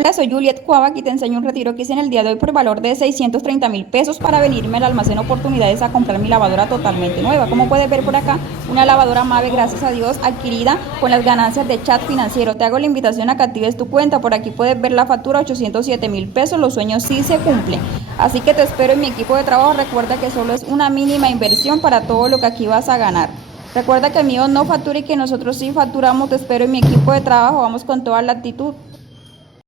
Hola, soy Juliet Cuava y te enseño un retiro que hice en el día de hoy por valor de 630.000 pesos para venirme al almacén Oportunidades a comprar mi lavadora totalmente nueva. Como puedes ver por acá, una lavadora Mave, gracias a Dios, adquirida con las ganancias de Chat Financiero. Te hago la invitación a que actives tu cuenta. Por aquí puedes ver la factura, 807.000 pesos. Los sueños sí se cumplen. Así que te espero en mi equipo de trabajo. Recuerda que solo es una mínima inversión para todo lo que aquí vas a ganar. Recuerda que el mío no factura y que nosotros sí facturamos. Te espero en mi equipo de trabajo. Vamos con toda la actitud.